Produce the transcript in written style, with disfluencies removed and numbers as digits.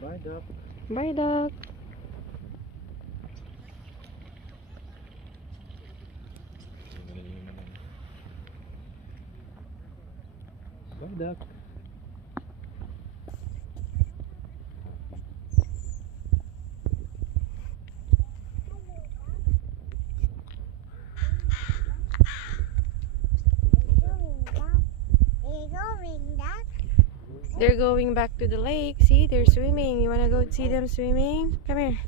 Bye, duck. Bye, duck. Bye, duck. They're going back to the lake. See, they're swimming. You wanna go see them swimming? Come here.